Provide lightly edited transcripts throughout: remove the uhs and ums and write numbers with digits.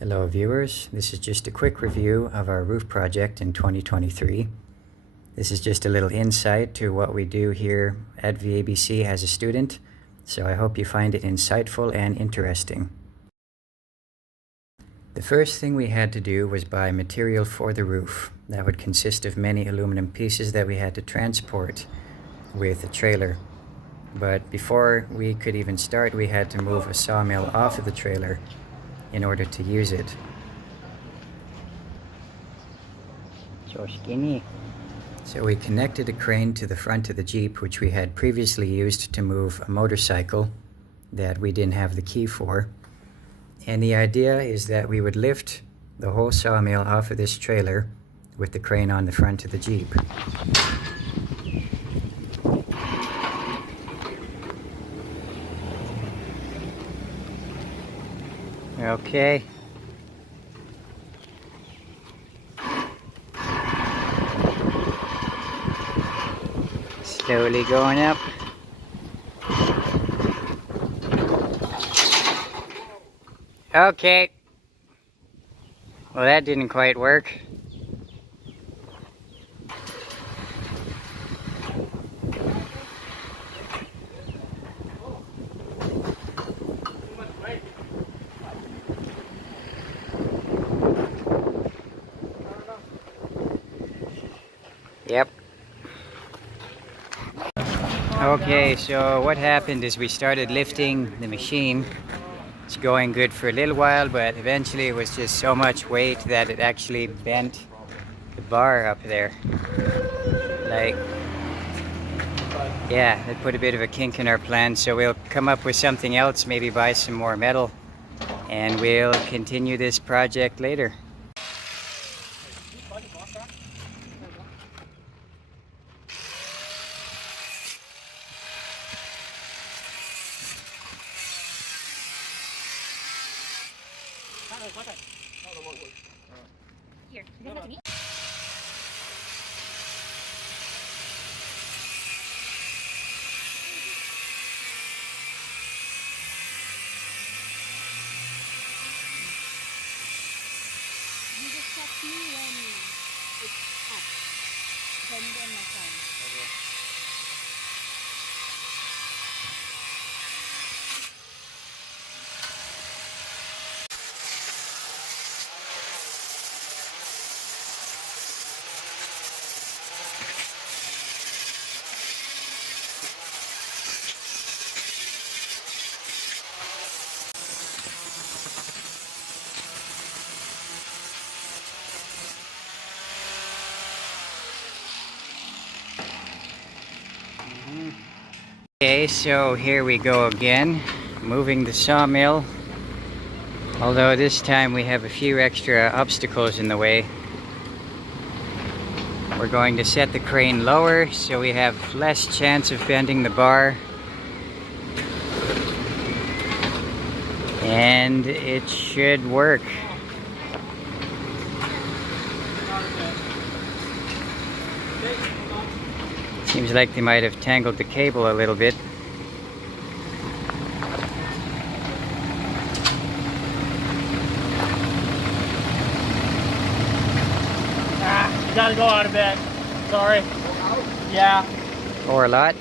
Hello viewers, this is just a quick review of our roof project in 2023. This is just a little insight to what we do here at VABC as a student, so I hope you find it insightful and interesting. The first thing we had to do was buy material for the roof. That would consist of many aluminum pieces that we had to transport with a trailer. But before we could even start, we had to move a sawmill off of the trailer in order to use it. So skinny. So we connected a crane to the front of the Jeep, which we had previously used to move a motorcycle that we didn't have the key for. And the idea is that we would lift the whole sawmill off of this trailer with the crane on the front of the Jeep. Okay. Slowly going up. Okay. Well, that didn't quite work. Yep. Okay, so what happened is we started lifting the machine. It's going good for a little while, but eventually it was just so much weight that it actually bent the bar up there. Like, yeah, it put a bit of a kink in our plan, so we'll come up with something else, maybe buy some more metal, and we'll continue this project later. Here, you guys to me? You just text me when it's up. Send it on my phone. Okay. Okay, so here we go again, moving the sawmill. Although this time we have a few extra obstacles in the way. We're going to set the crane lower so we have less chance of bending the bar. And it should work. Seems like they might have tangled the cable a little bit. You gotta go out a bit. Sorry. Yeah. Or a lot.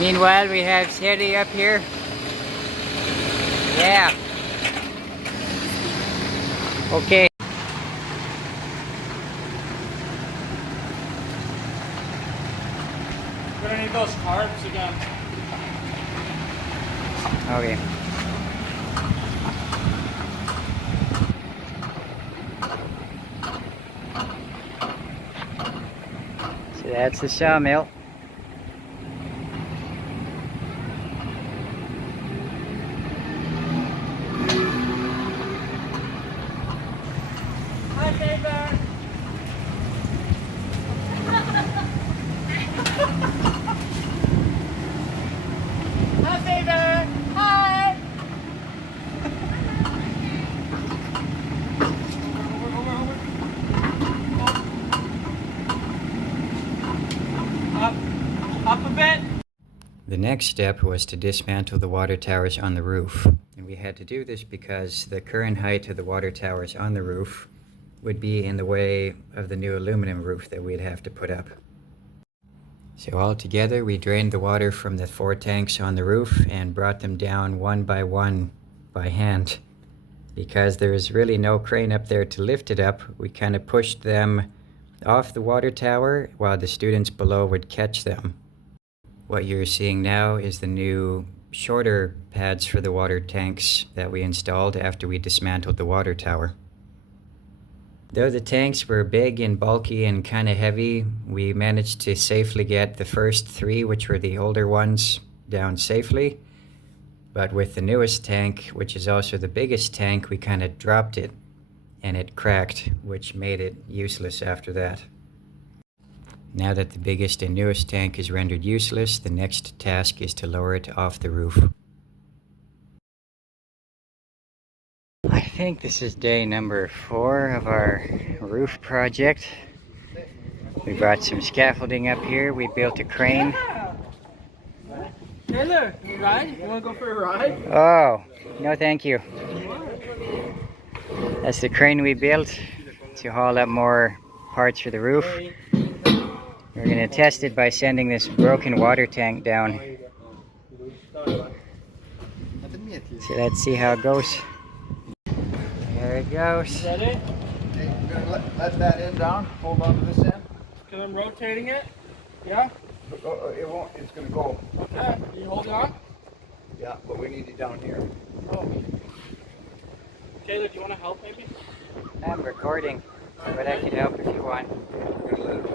Meanwhile, we have Teddy up here. Yeah. Okay. We're gonna need those carbs again. Okay. So that's the sawmill. Hi, Iver. Hi, Iver. Hi. Up. The next step was to dismantle the water towers on the roof. And we had to do this because the current height of the water towers on the roof would be in the way of the new aluminum roof that we'd have to put up. So altogether, we drained the water from the 4 tanks on the roof and brought them down one by hand. Because there's really no crane up there to lift it up, we kind of pushed them off the water tower while the students below would catch them. What you're seeing now is the new shorter pads for the water tanks that we installed after we dismantled the water tower. Though the tanks were big and bulky and kind of heavy, we managed to safely get the first 3, which were the older ones, down safely. But with the newest tank, which is also the biggest tank, we kind of dropped it and it cracked, which made it useless after that. Now that the biggest and newest tank is rendered useless, the next task is to lower it off the roof. I think this is day number 4 of our roof project. We brought some scaffolding up here. We built a crane. Taylor, you ride? You want to go for a ride? Oh, no thank you. That's the crane we built to haul up more parts for the roof. We're going to test it by sending this broken water tank down. So let's see how it goes. There it goes. Ready? Hey, you're gonna let that end down. Hold on to this end. Because I'm rotating it? Yeah? It won't. It's gonna go. Okay. You hold on? Yeah, but we need it down here. Oh. Taylor, do you want to help maybe? I'm recording, but I can help if you want. We're gonna let it go.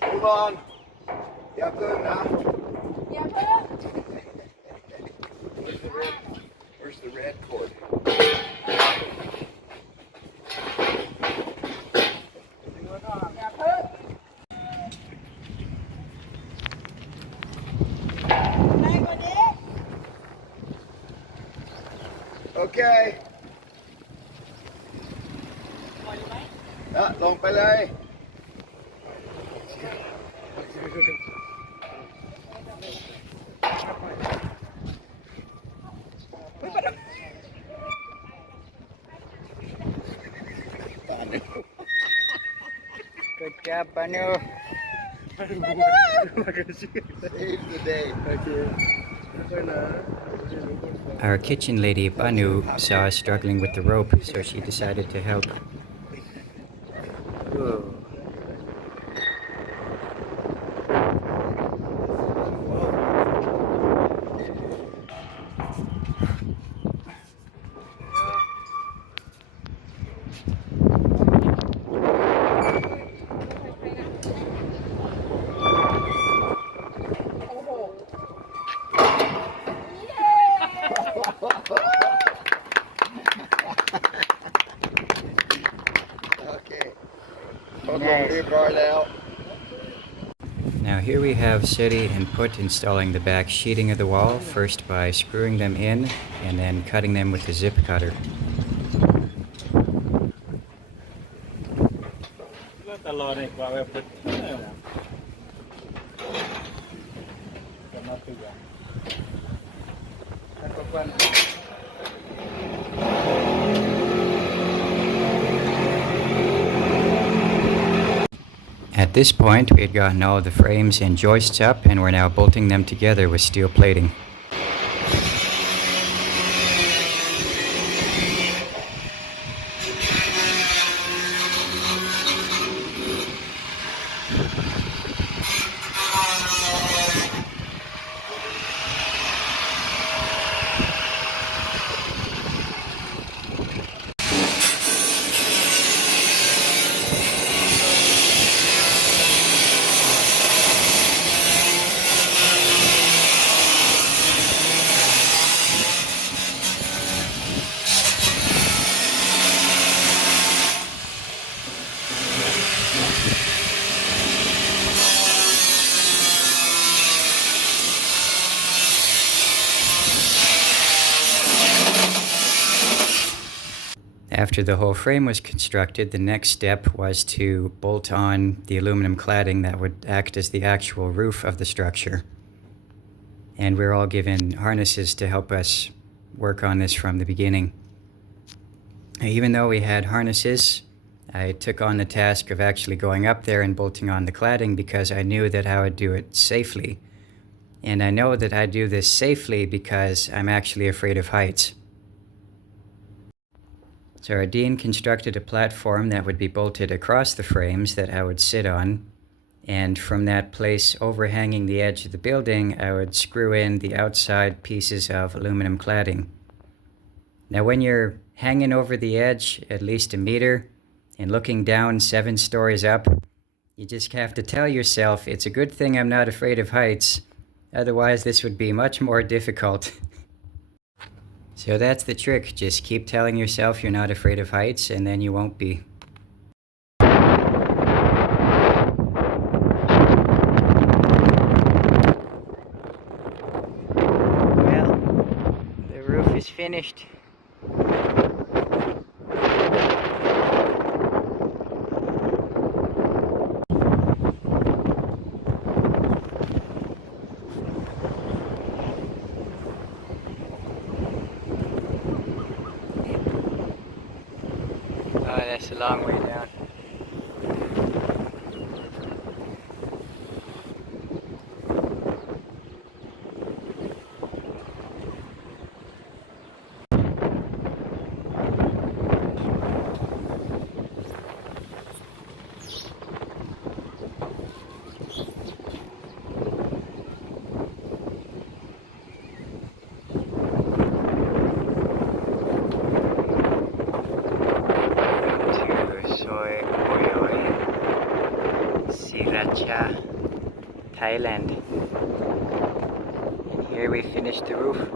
Hold on. Yeah, good now. Where's the red cord? Okay. ลงไปเลย Good job, Banu. Save the day. Our kitchen lady, Banu, saw us struggling with the rope, so she decided to help. Ooh. Okay. Nice. Now here we have Siri and Put installing the back sheeting of the wall, first by screwing them in and then cutting them with the zip cutter. At this point, we had gotten all the frames and joists up and we're now bolting them together with steel plating. After the whole frame was constructed, the next step was to bolt on the aluminum cladding that would act as the actual roof of the structure. And we're all given harnesses to help us work on this from the beginning. Even though we had harnesses, I took on the task of actually going up there and bolting on the cladding because I knew that I would do it safely. And I know that I do this safely because I'm actually afraid of heights. So our dean constructed a platform that would be bolted across the frames that I would sit on. And from that place overhanging the edge of the building, I would screw in the outside pieces of aluminum cladding. Now when you're hanging over the edge at least a meter and looking down 7 stories up, you just have to tell yourself, it's a good thing I'm not afraid of heights, otherwise this would be much more difficult. So that's the trick, just keep telling yourself you're not afraid of heights and then you won't be. Well, the roof is finished. Oh, that's a long way down. Thailand. And here we finished the roof.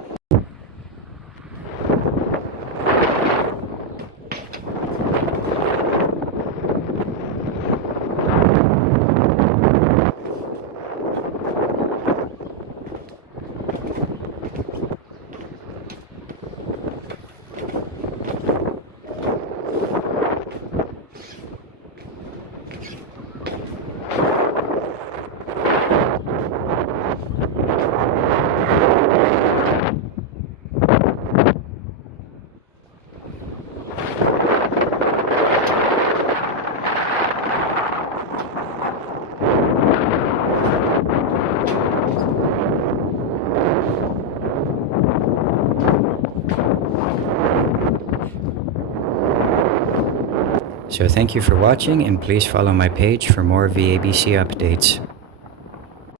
So thank you for watching, and please follow my page for more VABC updates.